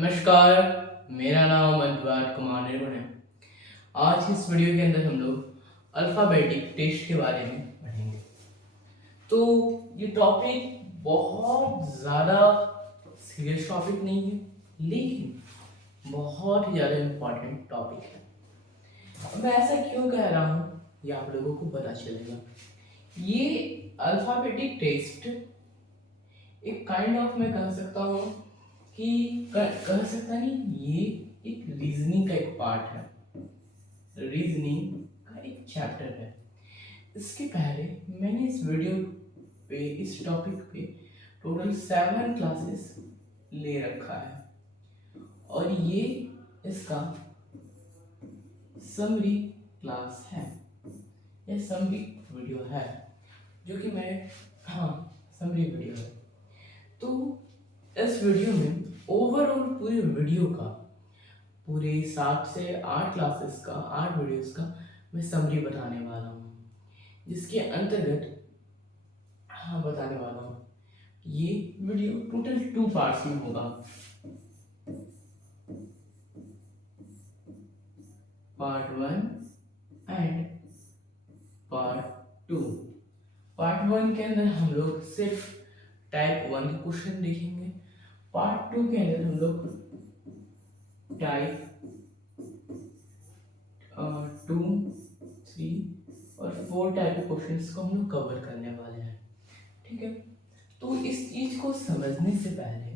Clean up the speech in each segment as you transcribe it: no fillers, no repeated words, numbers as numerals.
नमस्कार। मेरा नाम अनुराग कुमार निर्गुण है। आज इस वीडियो के अंदर हम लोग अल्फ़ाबेटिक टेस्ट के बारे में पढ़ेंगे। तो ये टॉपिक बहुत ज़्यादा सीरियस टॉपिक नहीं है, लेकिन बहुत ही ज़्यादा इम्पोर्टेंट टॉपिक है। मैं ऐसा क्यों कह रहा हूँ ये आप लोगों को पता चलेगा। ये अल्फ़ाबेटिक टेस्ट एक काइंड ऑफ मैं कह सकता हूँ कि कह सकता नहीं, ये एक रीजनिंग का एक पार्ट है, रीजनिंग का एक चैप्टर है। इसके पहले मैंने इस वीडियो पे इस टॉपिक पे टोटल 7 क्लासेस ले रखा है और ये इसका समरी क्लास है या समरी वीडियो है, जो कि मैं समरी वीडियो है। तो इस वीडियो में ओवरऑल पूरे वीडियो का, पूरे 7 से 8 क्लासेस का, 8 वीडियोस का मैं समरी बताने वाला हूँ, जिसके अंतर्गत बताने वाला हूँ। ये वीडियो टोटल 2 पार्ट्स में होगा। Part 1 and part 2। पार्ट 1 के अंदर हम लोग सिर्फ टाइप 1 के क्वेश्चन देखेंगे। पार्ट 2 के अंदर हम लोग टाइप 2, 3 और 4 टाइप के क्वेश्चंस को हम लोग कवर करने वाले हैं। ठीक है, तो इस चीज को समझने से पहले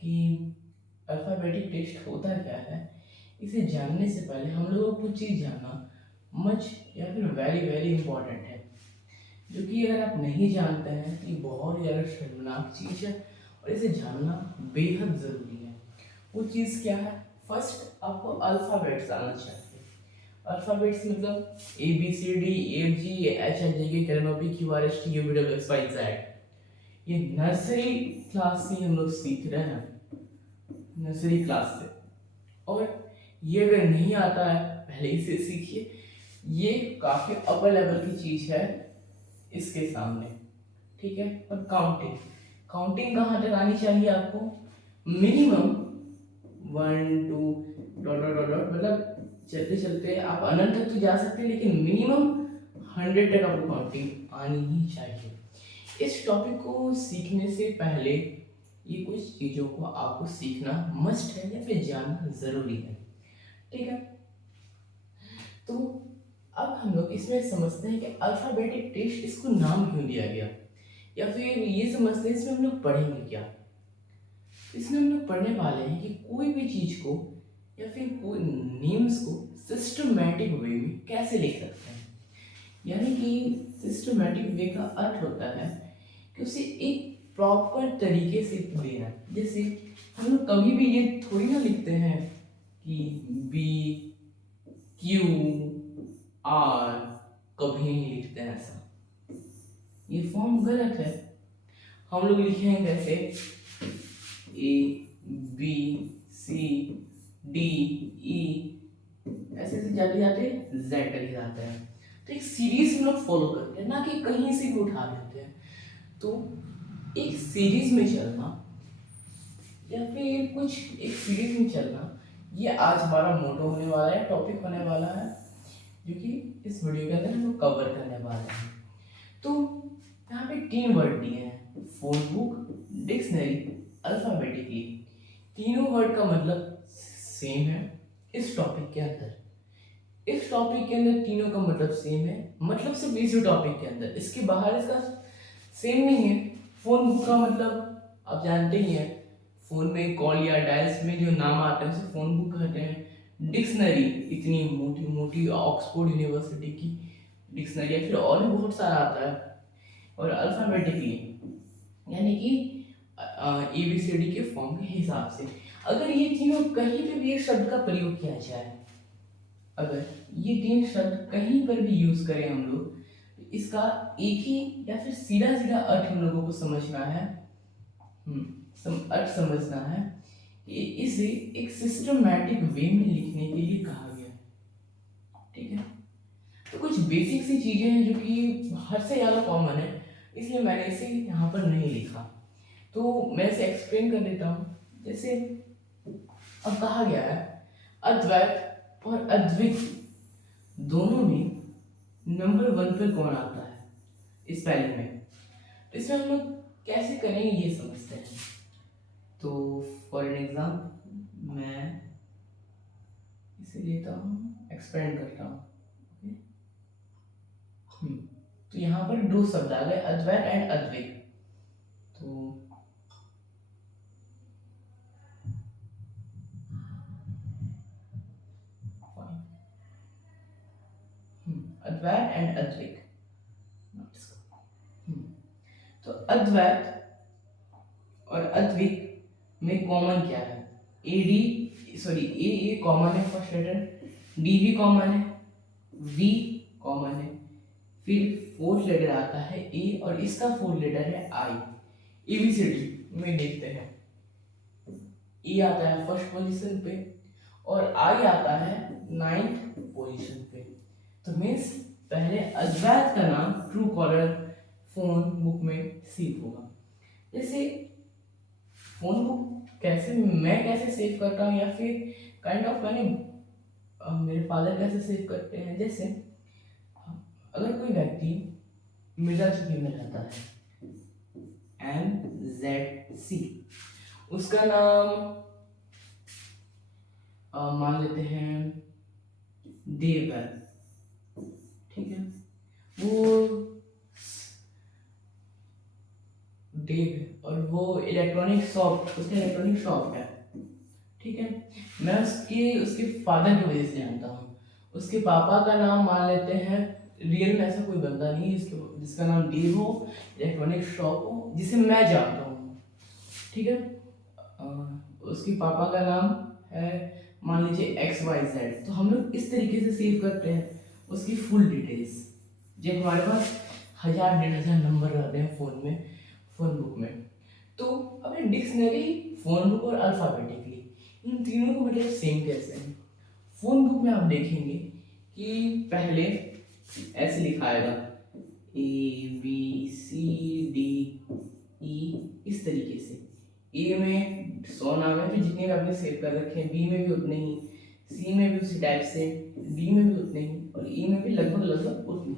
कि अल्फाबेटिक टेस्ट होता क्या है, इसे जानने से पहले हम लोगों को कुछ चीज़ जानना मच या फिर वेरी वेरी इंपॉर्टेंट है, जो कि अगर आप नहीं जानते हैं तो ये बहुत ज़्यादा शर्मनाक चीज़ है और इसे जानना बेहद ज़रूरी है। वो चीज़ क्या है? फर्स्ट आपको अल्फ़ाबेट्स आना चाहिए। अल्फ़ाबेट्स मतलब ABCDEFGHIJKLMNOP QRST UVWXYZ। ये नर्सरी क्लास से हम लोग सीख रहे हैं, नर्सरी क्लास से। और ये अगर नहीं आता है पहले ही से सीखिए, ये काफ़ी अपर लेवल की चीज़ है इसके सामने। ठीक है, और काउंटिंग, काउंटिंग कहाँ तक आनी चाहिए आपको? Minimum 1 2 dot dot dot dot, मतलब चलते चलते आप अनंत तक तो जा सकते हैं, लेकिन मिनिमम 100 तक आपको काउंटिंग आनी ही चाहिए। इस टॉपिक को सीखने से पहले ये कुछ चीज़ों को आपको सीखना मस्ट है या फिर जानना ज़रूरी है। ठीक है, तो अब हम लोग इसमें समझते हैं कि अल्फ़ाबेटिक टेस्ट इसको नाम क्यों दिया गया, या फिर ये समझते हैं इसमें हम लोग पढ़ेंगे क्या। इसमें हम लोग पढ़ने वाले हैं कि कोई भी चीज़ को या फिर कोई नेम्स को सिस्टमैटिक वे में कैसे लिख सकते हैं। यानी कि सिस्टमैटिक वे का अर्थ होता है कि उसे एक प्रॉपर तरीके से लेना। जैसे हम लोग कभी भी ये थोड़ी ना लिखते हैं कि BQR, कभी नहीं लिखते हैं ऐसा, ये फॉर्म गलत है। हम लोग लिखेंगे कैसे? ABCDE, ऐसे ऐसे जाते जाते Z तक जाते हैं। तो एक सीरीज हम लोग फॉलो करते हैं, ना कि कहीं से भी उठा लेते हैं। तो एक सीरीज में चलना या फिर कुछ एक सीरीज में चलना, ये आज हमारा मोटो होने वाला है, टॉपिक होने वाला है, जो कि इस वीडियो के अंदर हम लोग कवर करने वाले हैं। तो यहाँ पे 3 वर्ड दिए हैं: फोन बुक, डिक्शनरी, अल्फाबेटिकली। तीनों वर्ड का मतलब सेम है इस टॉपिक के अंदर। इस टॉपिक के अंदर तीनों का मतलब सेम है, मतलब सिर्फ इसी टॉपिक के अंदर, इसके बाहर इसका सेम नहीं है। फोन बुक का मतलब आप जानते ही हैं, फोन में कॉल या डायल्स में जो नाम आते हैं उसे फोन बुक कहते हैं। डिक्शनरी, इतनी मोटी मोटी ऑक्सफोर्ड यूनिवर्सिटी की डिक्शनरी, या फिर और भी बहुत सारा आता है। और अल्फाबेटिकली यानी कि ABCD के फॉर्म के हिसाब से। अगर ये तीनों कहीं पे भी एक शब्द का प्रयोग किया जाए, अगर ये 3 शब्द कहीं पर भी यूज करें हम लोग, तो इसका एक ही या फिर सीधा सीधा अर्थ हम लोगों को समझना है। अर्थ समझना है कि इसे एक सिस्टमैटिक वे में लिखने के लिए कहा गया है। ठीक है, तो कुछ बेसिक सी चीजें हैं जो कि हद से ज्यादा कॉमन है, इसलिए मैंने इसे यहाँ पर नहीं लिखा। तो मैं इसे एक्सप्लेन कर देता हूँ। जैसे अब कहा गया है अद्वैत और अद्वित दोनों में नंबर 1 पे कौन आता है स्पेलिंग में। तो इसमें हम लोग कैसे करेंगे ये समझते हैं। तो फॉर एन एग्जाम्पल मैं इसे लेता हूँ, एक्सपेंड करता हूँ। तो यहाँ पर दो शब्द आ गए, अद्वैत एंड अद्वित। तो अद्वैत एंड अद्वित। तो अद्वैत और अद्वित में कॉमन क्या है? ए कॉमन है, फर्स्ट लेटर, डी भी कॉमन है, वी कॉमन है, फिर फोर्थ लेटर आता है ए और इसका फोर्थ लेटर है आई। एबीसीडी में देखते हैं, ई आता है फर्स्ट पोजीशन पे और आई आता है 9th पोजीशन पे। तो मीन्स पहले अद्वैत का नाम ट्रू कॉलर फोन बुक में सेव होगा। जैसे फोन बुक कैसे मैं कैसे सेव करता हूँ या फिर काइंड ऑफ मैंने मेरे फादर कैसे सेव करते हैं। जैसे अगर कोई व्यक्ति मिर्जाचौकी में रहता है, MZC, उसका नाम मान लेते हैं देव है, ठीक है, वो देव है और वो इलेक्ट्रॉनिक शॉप, उसका इलेक्ट्रॉनिक शॉप है, ठीक है। मैं उसके फादर की वजह से जानता हूँ। उसके पापा का नाम मान लेते हैं, रियल में ऐसा कोई बंदा नहीं है जिसका नाम देव हो, इलेक्ट्रॉनिक शॉप हो, जिसे मैं जानता हूँ, ठीक है। उसके पापा का नाम है मान लीजिए XYZ। तो हम लोग इस तरीके से सेव करते हैं उसकी फुल डिटेल्स। जब हमारे पास 1000-1500 नंबर रहते हैं फोन में, फोन बुक में, तो अभी डिक्शनरी, फोन बुक और अल्फाबेटिकली इन तीनों को मतलब सेम कैसे है। फोन बुक में आप देखेंगे कि पहले ऐसे लिखा आएगा ABCDE, इस तरीके से। ए में 100 नाम है, तो जितने भी आपने सेव कर रखे हैं, बी में भी उतने ही, सी में भी उसी टाइप से, डी में भी उतने ही और ई में भी लगभग उतने ही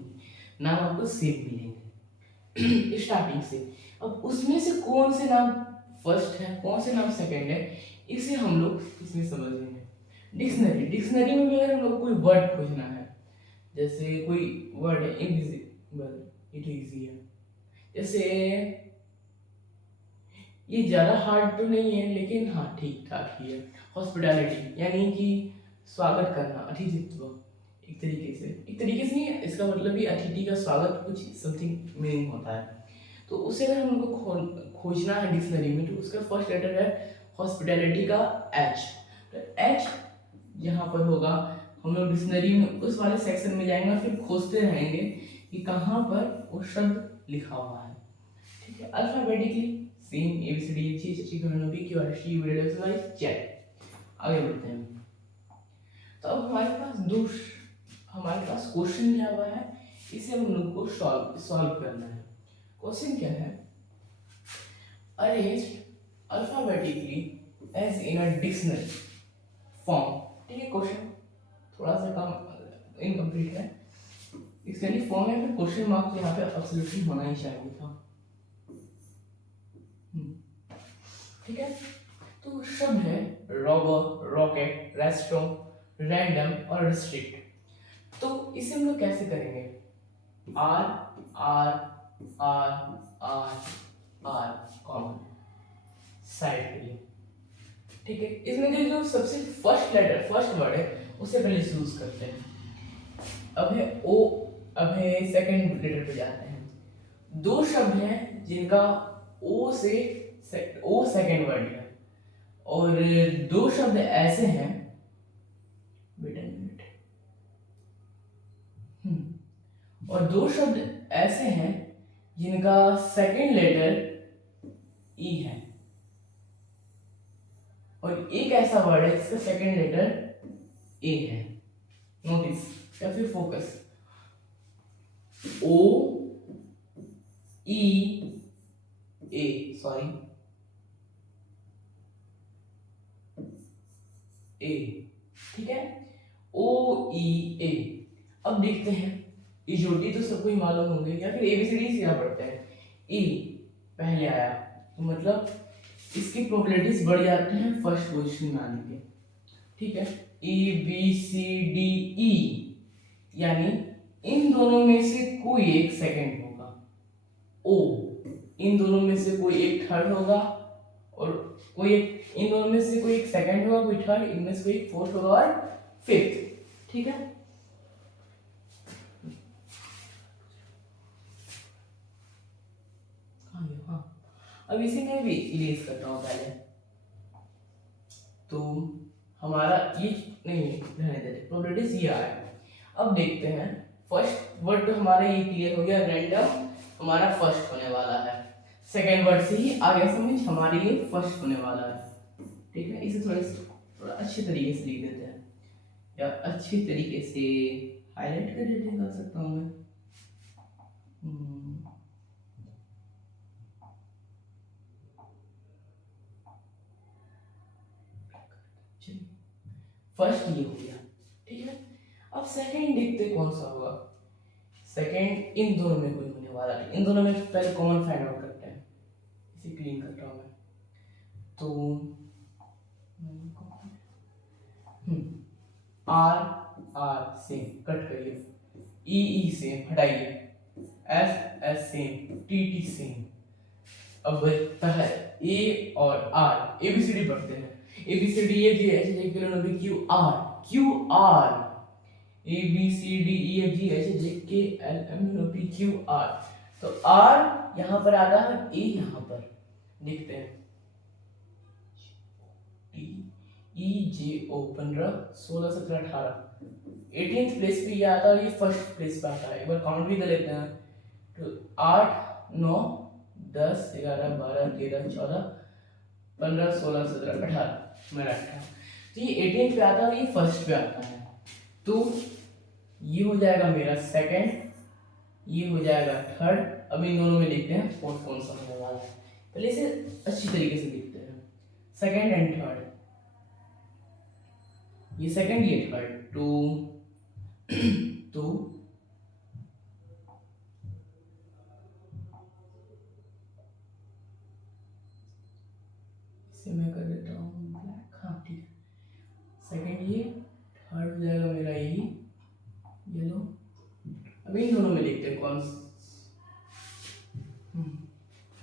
नाम आपको सेव मिलेंगे स्टार्टिंग से। अब उसमें से कौन से नाम फर्स्ट है, कौन से नाम सेकंड है, इसे हम लोग इसमें समझेंगे। डिक्शनरी में भी अगर हम लोग कोई वर्ड खोजना है, जैसे कोई वर्ड है इनविजिबल, इट इजी है, जैसे ये ज़्यादा हार्ड तो नहीं है लेकिन हाँ ठीक ठाक ही है। हॉस्पिटैलिटी यानी कि स्वागत करना, अतिथित्व, एक तरीके से नहीं, इसका मतलब भी अतिथि का स्वागत कुछ समथिंग मीनिंग होता है। तो उसे अगर हम लोग को खोजना है डिक्शनरी में, तो उसका फर्स्ट लेटर है हॉस्पिटैलिटी का H। तो H यहाँ पर होगा, हम लोग डिक्शनरी में उस वाले सेक्शन में जाएंगे और फिर खोजते रहेंगे कि कहाँ पर वो शब्द लिखा हुआ है, ठीक है। Alphabetically same ABCD check. आगे बढ़ते हैं। तो अब हमारे पास क्वेश्चन दिया हुआ है, इसे हम लोग को सॉल्व करना है। क्वेश्चन क्या है? Arrange alphabetically as in a dictionary form, ठीक है। क्वेश्चन थोड़ा सा कम इनकम्प्लीट है, डिक्शनरी फॉर्म है, फिर क्वेश्चन मार्क यहाँ पे एब्सोल्युटली होना ही चाहिए था, ठीक है। तो शब्द है रॉबर, रॉकेट, रेस्टोरेंट, रैंडम और रिस्ट्रिक्ट। तो इसे हम लोग कैसे करेंगे? R R R R R common side के लिए, ठीक है। इसमें जो सबसे फर्स्ट वर्ड है उसे पहले चूज करते हैं। अब है सेकंड लेटर पे जाते हैं। दो शब्द हैं जिनका ओ सेकंड वर्ड है और दो शब्द ऐसे हैं, वेट अ मिनट, और दो शब्द ऐसे हैं जिनका सेकंड लेटर ई है और एक ऐसा वर्ड है जिसका सेकंड लेटर ए है। नोटिस या फिर फोकस, ओ ई ए, सॉरी ए, ठीक है, ओ ई ए। अब देखते हैं इजोटी तो सबको ही मालूम होंगे, या फिर एबीसीडी से क्या पढ़ते हैं, ई पहले आया तो मतलब इसकी प्रोबेबिलिटीज बढ़ जाते हैं फर्स्ट पोजीशन में आने के, ठीक है। ए बी सी डी ई, यानी इन दोनों में से कोई एक सेकंड होगा, ओ इन दोनों में से कोई एक थर्ड होगा, और कोई एक इन दोनों में से कोई एक सेकंड होगा, कोई थर्ड, इनमें से कोई एक फोर्थ होगा और फिफ्थ, ठीक है। हाँ, अब इसी में भी इरेज करता हूँ पहले, तो हमारा ये नहीं रहने देते, प्रोबेबिलिटीज ये आया। अब देखते हैं फर्स्ट वर्ड तो हमारा ये क्लियर हो गया, रैंडम हमारा फर्स्ट होने वाला है, सेकेंड वर्ड से ही आ गया समझ, हमारे लिए फर्स्ट होने वाला है, ठीक है। इसे थोड़ा अच्छे तरीके से लिख देते हैं, या अच्छी तरीके से हाईलाइट कर देते कर सकता हूँ मैं। फर्स्ट ये हो गया, ठीक है। अब सेकंड देखते कौन सा होगा, सेकंड इन दोनों में कोई होने वाला है, इन दोनों में पहले कॉमन फाइंड आउट करते हैं, इसे क्लीन करता हूँ मैं, तो आर आर सेम कट करिए, ई ई सेम हटाइए, S S same, T T same. अब बचता है ए और आर, एबीसीडी पढ़ते हैं, एबीसीडी ये जी H J K L Q R, Q R, A B C D E F G H J K L M N O P Q R. तो R यहाँ पर आता है, ए यहाँ पर लिखते हैं, टी ई जे ओ 15 16 17 18 18th प्लेस पे ये आता है, ये फर्स्ट प्लेस पे आता है। एक बार काउंट भी कर लेते हैं, तो 8 9 10 11 12 13 14 15 16 17 18 मेरा 18, तो ये 18 पे आता है, ये फर्स्ट पे आता है, तो ये हो जाएगा मेरा सेकंड, ये हो जाएगा थर्ड। अब इन दोनों में देखते हैं फोर्थ कौन सा होने वाला है, पहले इसे अच्छी तरीके से लिखते हैं, सेकंड एंड थर्ड, ये सेकंड ये थर्ड, तो इसे मैं कर देता हूँ ब्लैक, हाँ ठीक है, सेकंड ये, थर्ड हो जाएगा मेरा यही येलो। अब इन दोनों में देखते हैं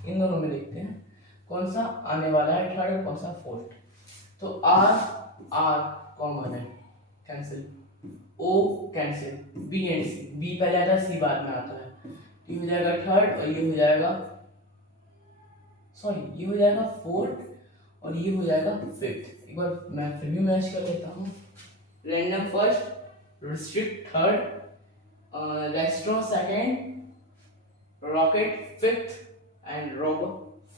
इन दोनों में देखते हैं कौन सा आने वाला है थर्ड और कौन सा फोर्थ। तो आर आर कॉमन है, cancel, O cancel, B and C, B पहले आता है सी बाद में आता है, ये हो जाएगा थर्ड और ये हो जाएगा, सॉरी ये हो जाएगा फोर्थ और ये हो जाएगा फिफ्थ। एक बार मैं फिर भी मैच कर लेता हूँ, random first, restrict third, restro second, rocket fifth and robo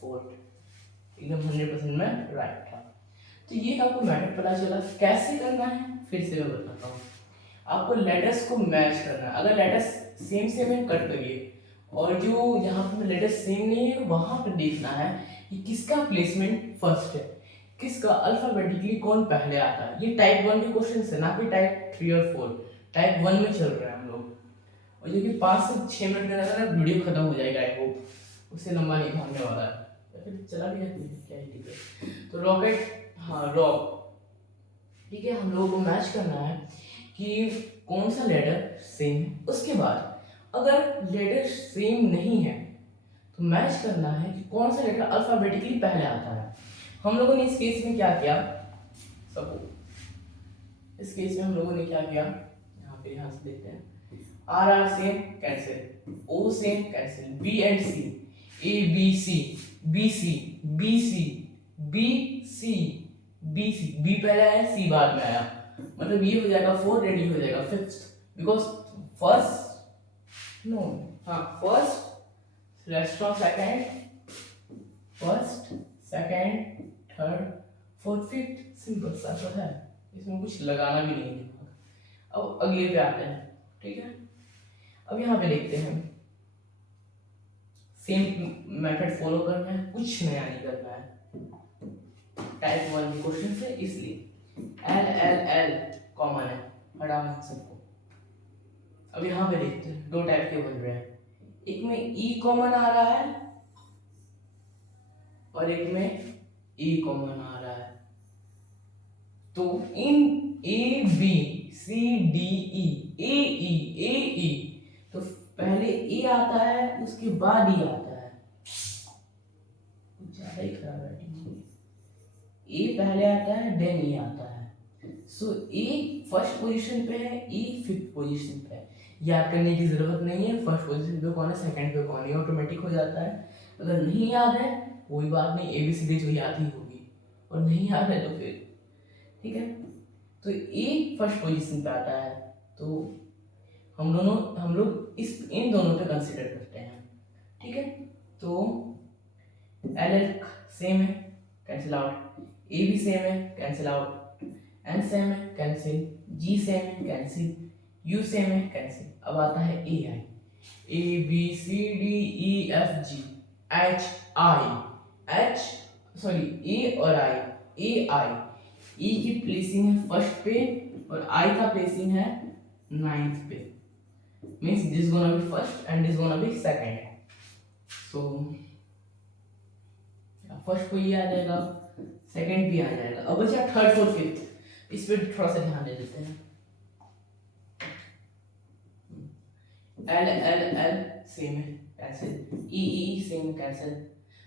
fourth. एकदम 100% में राइट था। तो ये आपको मैथड पता चला, कैसे करना है फिर से मैं बताता हूँ। आपको लेटर्स को मैच करना है, अगर लेटर्स सेम सेम है कट करिए, और जो यहाँ पर लेटर्स सेम नहीं है वहां पर देखना है कि किसका प्लेसमेंट फर्स्ट है, किसका अल्फाबेटिकली कौन पहले आता है। ये टाइप 1 के क्वेश्चन है, ना कि टाइप 3 और 4, टाइप 1 में चल रहे हैं हम लोग, और जो कि 5 से 6 मिनट के अंदर वीडियो खत्म हो जाएगा, आई होप उससे लंबा नहीं भागने वाला है, या फिर चला भी है क्या ही, ठीक है। तो रॉकेट, हाँ रॉक, ठीक है, हम लोगों को मैच करना है कि कौन सा लेटर सेम है। उसके बाद अगर लेटर सेम नहीं है तो मैच करना है कि कौन सा लेटर अल्फाबेटिकली पहले आता है। हम लोगों ने इस केस में क्या किया, सब इस केस में हम लोगों ने क्या किया, यहाँ से देखते हैं, R R same cancel, O same cancel, B and C, A B C, B C, B C, B C, B C, B पहले आया सी बाद में आया, मतलब ये हो जाएगा फोर्थ एंड ये हो जाएगा फिफ्थ, बिकॉज फर्स्ट नो, हाँ first restaurant second, first second third fourth fifth, simple सा तो है, इसमें कुछ लगाना भी नहीं है। अब अगले पे आते हैं, ठीक है। अब यहाँ पे देखते हैं, सेम मेथड फॉलो करना है, कुछ नया नहीं करना है, टाइप 1 के क्वेश्चन से, इसलिए एल एल एल कॉमन है, हटाओ इन सबको। अब यहाँ पे देखते हैं दो टाइप के बन रहे हैं, एक में ई कॉमन आ रहा है और एक में ई कॉमन आ रहा है। तो इन ए बी सी डी ई ए ई तो पहले ए आता है उसके बाद ई आता है, ज्यादा ही खराब है। ए पहले आता है देन ई आता है। सो ए फर्स्ट पोजीशन पे है, ई फिफ्थ पोजीशन पे है। याद करने की जरूरत नहीं है फर्स्ट पोजीशन पे कौन है सेकंड पे कौन है, ऑटोमेटिक हो जाता है। अगर नहीं याद है कोई बात नहीं, ए बी सी डी जो याद ही होगी, और नहीं याद है तो फिर ठीक है। तो ए फर्स्ट पोजीशन पे आता है, तो हम लोग इस इन दोनों पे कंसीडर करते हैं, ठीक है। तो एल एल सेम है, कैंसिल आउट, ए भी सेम है, कैंसिल आउट, एन सेम है, कैंसिल, जी सेम है, कैंसिल, यू सेम है, कैंसिल। अब आता है A I, A B C D E F G H I, H sorry A और आई, ए आई, ई की प्लेसिंग है फर्स्ट पे और आई का प्लेसिंग है नाइन्थ पे, means this gonna B first and this gonna B second. So first को ये आ जाएगा, सेकंड भी आ जाएगा। अब बचा थर्ड फोर्थ फिफ्थ, इस पे थोड़ा सा ध्यान दे देते हैं। एल एल एल सेम है, कैंसिल, ई ई सेम कैंसिल।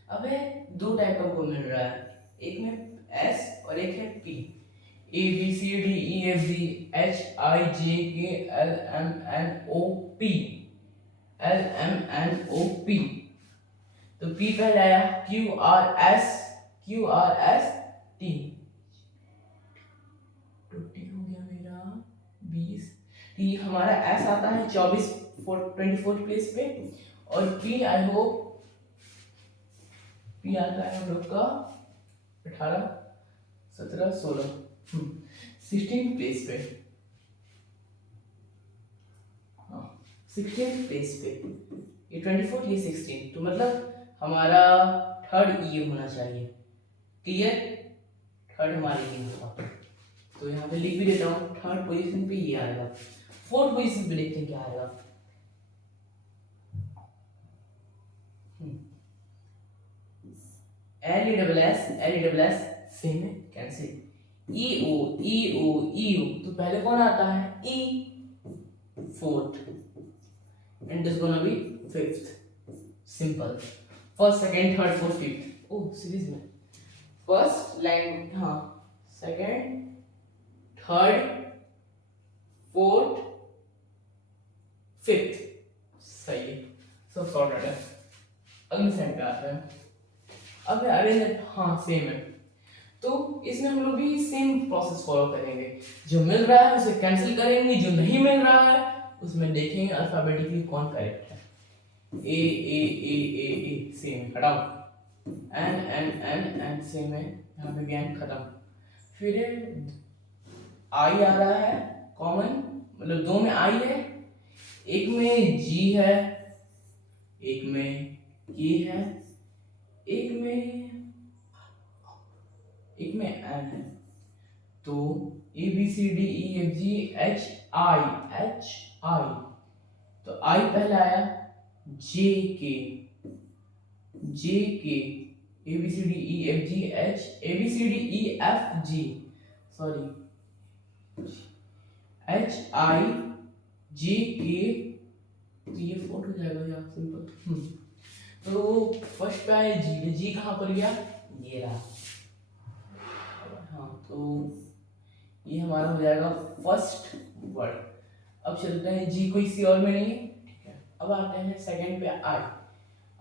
अबे दो टाइप का को मिल रहा है, एक में एस और एक है P, A B C D E F G H I J K L M N O P, L M N O P. तो P पहले आया Q R S T, टुट्टी हो गया मेरा 20। T हमारा S आता है 24 प्लेस पे, और P आई होप P आता है हम लोग का 18 17 16 16 प्लेस पे, हाँ 16 प्लेस पे, ये 24 ये 16, तो मतलब हमारा थर्ड ये होना चाहिए, क्लियर। थर्ड हमारे ये होगा, तो यहाँ पे लिख भी देता हूँ, थर्ड पोजीशन पे ये आएगा। फोर्थ पोजीशन पे देखते हैं क्या आएगा। L E double S same है, कैंसिल, ई ओ तो पहले कौन आता है E, fourth, and this gonna be fifth, simple. First second third fourth fifth, oh series में फर्स्ट लाइन, हाँ सेकंड थर्ड फोर्थ फिफ्थ, सही है, सब सॉर्टेड है। अगले सेट पे आते हैं। अब अरेंज, हाँ सेम है, तो इसमें हम लोग भी सेम प्रोसेस फॉलो करेंगे। जो मिल रहा है उसे कैंसिल करेंगे, जो नहीं मिल रहा है उसमें देखेंगे अल्फाबेटिकली कौन करेक्ट है। A A A A A same, हटाओ, N N N N same है, यहाँ पे एन खत्म। फिर आई आ रहा है कॉमन, मतलब दो में आई है, एक में जी है, एक में के है, एक में एन है। तो A B C D E F G H I, तो आई पहले आया, J K A B C D E F G H, A B C D E F G sorry H I J K, तो ये fourth हो जाएगा यार, simple. तो first पे आया जी, जी कहाँ पर गया, ये रहा, हाँ तो ये हमारा हो जाएगा फर्स्ट वर्ड। अब चलते हैं, जी कोई सी और में नहीं है, ठीक है। अब आते हैं सेकंड पे,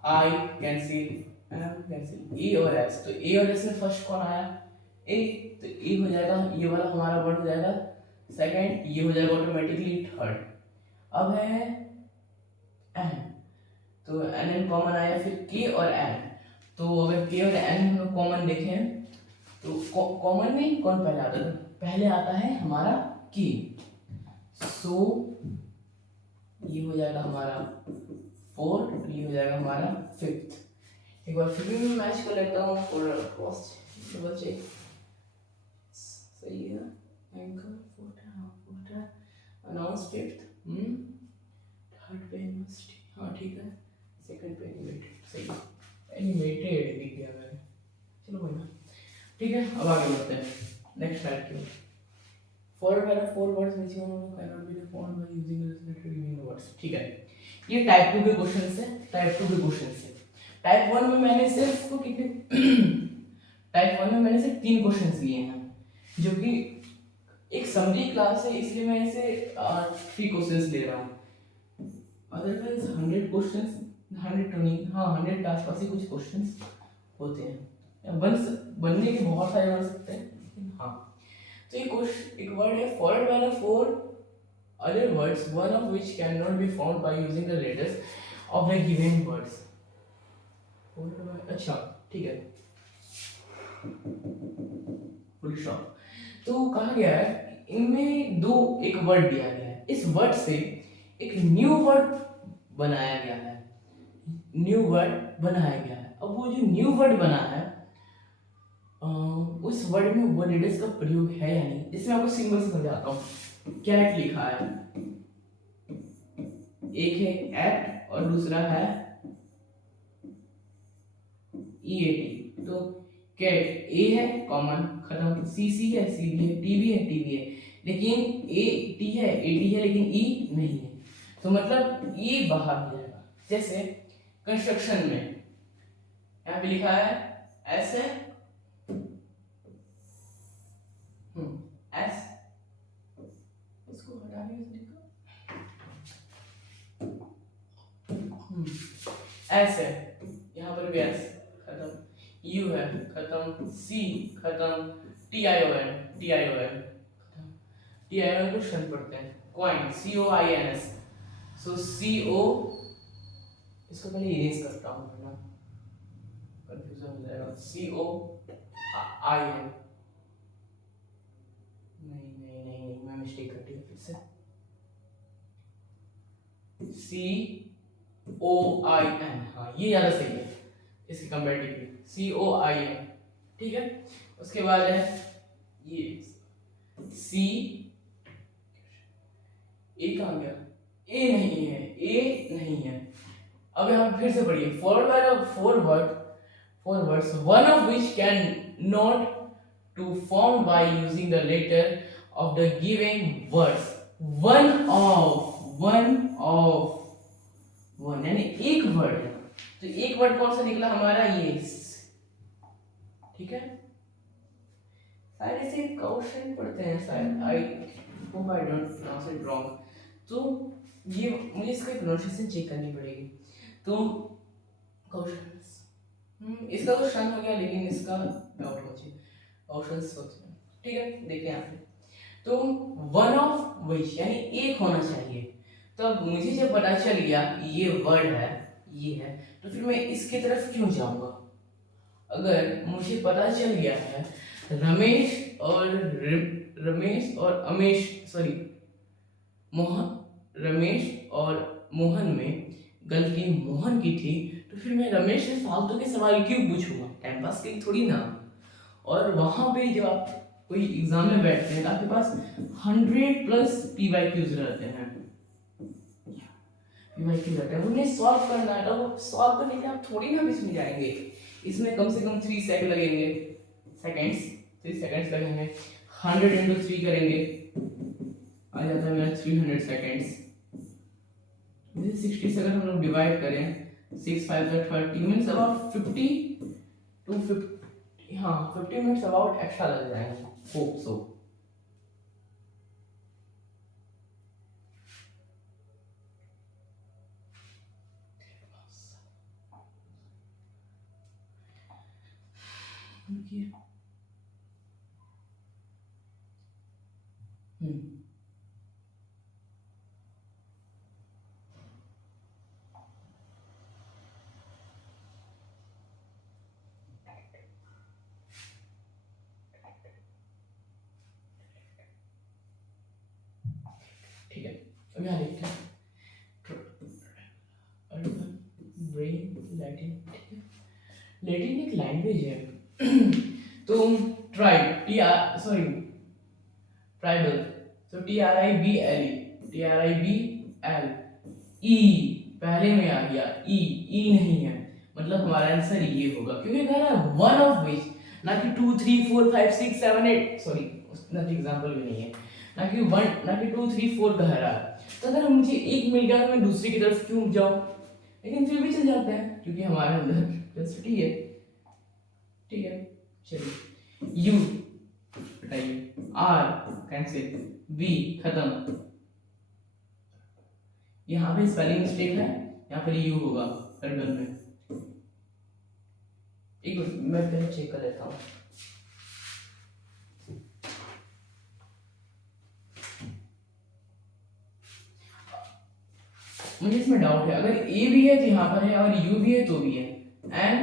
आई कैंसिल, एम कैंसिल, ए और एस, तो ए और एस में फर्स्ट कौन आया, ए, तो ए हो जाएगा, ये वाला हमारा वर्ड हो जाएगा सेकंड, ये हो जाएगा ऑटोमेटिकली थर्ड। अब है एन, तो एन एन कॉमन आया, फिर के और एन, तो अगर के और एन हम कॉमन देखें तो कॉमन में कौन पहले आता है, पहले आता है हमारा के, सो ये हो जाएगा हमारा फोर्थ, ये हो जाएगा हमारा फिफ्थ। एक बार फिर भी मैं मैच कर लेता हूँ और क्रॉस बचे, सही है। Twinkle fourth announce fifth, third पे मस्ट, हाँ ठीक है, सेकंड पे एनिमेटेड, सही एनिमेटेड दिख गया मैंने, चलो कोई ना, ठीक है। अब आगे बढ़ते हैं नेक्स्ट टाइप की। फॉरवर्ड वाला four words which you can not be found by using related giving words, ठीक है। ये टाइप 2 के क्वेश्चन है, टाइप 2 के क्वेश्चन है। टाइप 1 में मैंने सिर्फ कितने टाइप 1 में मैंने सिर्फ 3 क्वेश्चंस लिए हैं, जो कि एक समरी क्लास है, इसलिए मैं इसे 3 क्वेश्चंस ले रहा हूँ। अदरवाइज 100 क्वेश्चंस, 100 तो नहीं, हाँ 100 के आसपास ही कुछ क्वेश्चंस होते हैं, बनने के बहुत सारे बन सकते हैं, लेकिन हाँ। तो ये क्वेश्चन एक वर्ड है followed by the four other words one of which can not be found by using the letters of the given words. अच्छा ठीक है, फुल स्टॉप। तो कहा गया है इनमें दो एक वर्ड दिया गया है, इस वर्ड से एक न्यू वर्ड बनाया गया है, न्यू वर्ड बनाया गया है। अब वो जो न्यू वर्ड बना है उस वर्ड में वो लेटर्स का प्रयोग है या नहीं, इसमें आपको सिंबल से समझाता हूँ। कैट लिखा है, एक है एट और दूसरा है ईएटी, तो कैट ए है कॉमन खत्म, सी सी है सी भी है, टी भी है टी भी है, लेकिन ए टी है ए टी है लेकिन ई नहीं है, तो मतलब ई बाहर हो जाएगा। जैसे कंस्ट्रक्शन में यहाँ पे लिखा है एस है, एस, इसको हटाने का तरीका एस है, यहाँ पर भी एस खत्म, यू है खत्म, सी खत्म, टी आई ओ एन खत्म, टी आई ओ एन को शन पढ़ते हैं, coin C O I N S, so C O, इसको पहले इरेज करता हूँ वरना कंफ्यूजन हो जाएगा, सी ओ आई एन, नहीं मैं मिस्टेक कर दिया फिर से, सी ओ आई एन, हाँ ये ज़्यादा सही है इसके comparatively, C O I N, ठीक है। उसके बाद है ये सी, ए कहाँ गया, ए नहीं है, ए नहीं है। अब यहाँ फिर से पढ़िए, followed by the four words one of which can not to form by using the letter of the given words, one यानी एक वर्ड है, तो एक वर्ड कौन सा निकला हमारा, ये, ठीक है। शायद इसे क्वेश्चन पढ़ते हैं शायद, I hope I don't pronounce it wrong, तो ये मुझे इसका प्रोनाउंसिएशन चेक करनी पड़ेगी। तो क्वेश्चंस, इसका तो शन हो गया लेकिन इसका डाउट हो चाहिए, क्वेश्चंस होते हैं, ठीक है। देखिए यहाँ पे तो वन ऑफ व्हिच यानी एक होना चाहिए, तो अब मुझे जब पता चल गया ये वर्ड है, ये है, तो फिर मैं इसके तरफ क्यों जाऊंगा। अगर मुझे पता चल गया है रमेश और अमेश, सॉरी रमेश और मोहन में गलती मोहन की थी, तो फिर मैं रमेश से फालतू के सवाल क्यों पूछूंगा, टाइम पास के लिए थोड़ी ना। और वहां पे जब आप कोई एग्जाम में बैठते हैं तो आपके पास 100+ PYQs रहते हैं, PYQ रहते हैं, उन्हें सॉल्व करना है, तो वो सॉल्व करने के आप थोड़ी ना बीच में जाएंगे, इसमें कम से कम 3 सेकंड लगेंगे, 3 सेकंड्स लगेंगे, 100 × 3 करेंगे, आ जाता है मेरा 300 सेकंड्स, 60 से अगर हम लोग डिवाइड करें 6 5 30 मींस अबाउट 50 to 50, हाँ 50 मिनट्स अबाउट एक्स्ट्रा लग जाएंगे, होप सो। ठीक है, अब यहाँ देखते हैं ब्रेन लैटिन, ठीक है, लैटिन एक लैंग्वेज है। तो ट्राइब, सॉरी ट्राइबल, तो TRIBL ई पहले में आ गया, ई नहीं है, मतलब हमारा आंसर ये होगा, क्योंकि कह रहा है वन ऑफ विच, ना कि 2 3 4 5 6 7 8, सॉरी उसका एग्जांपल भी नहीं है, ना कि 1 ना कि 2 3 4 कह रहा है। तो अगर मुझे एक मिल गया तो मैं दूसरी की तरफ क्यों जाऊं, लेकिन फिर भी चल जाता है क्योंकि हमारे अंदर कैपेसिटी है। ठीक है, चलिए यू बताइए, आर कैंसिल, बी खत्म, यहाँ पे स्पेलिंग मिस्टेक है, यहाँ पर यू होगा अर्बन में। एक मिनट मैं पहले चेक कर लेता हूँ। मुझे इसमें डाउट है, अगर ए भी है तो यहाँ पर है, और यू भी है तो भी है, एन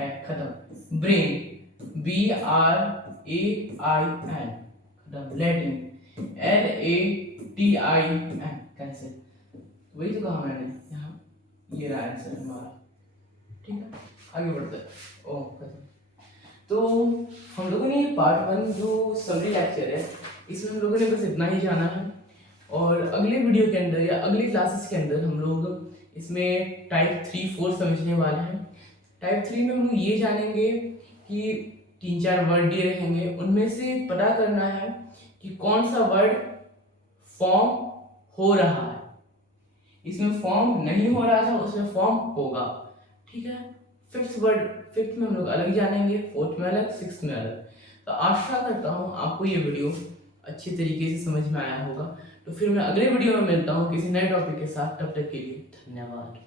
है खत्म, ब्रेन BRAIN खत्म, लैटिन LATIN कैंसिल, वही तो कहा मैंने यहाँ, ये रहा आंसर हमारा। ठीक है, आगे बढ़ते हैं। ओह खत्म। तो हम लोगों ने ये पार्ट 1 जो समरी लेक्चर है, इसमें हम लोगों ने बस इतना ही जाना है, और अगले वीडियो के अंदर या अगली क्लासेस के अंदर हम लोग इसमें टाइप 3 4 समझने वाले हैं। टाइप 3 में हम लोग ये जानेंगे कि 3 4 वर्ड दिए रहेंगे, उनमें से पता करना है कि कौन सा वर्ड फॉर्म हो रहा है, इसमें फॉर्म नहीं हो रहा था उसमें फॉर्म होगा। ठीक है, फिफ्थ में हम लोग अलग जानेंगे, फोर्थ में अलग, सिक्स्थ में अलग। तो आशा करता हूँ आपको ये वीडियो अच्छी तरीके से समझ में आया होगा। तो फिर मैं अगले वीडियो में मिलता हूँ किसी नए टॉपिक के साथ, तब तक के लिए धन्यवाद।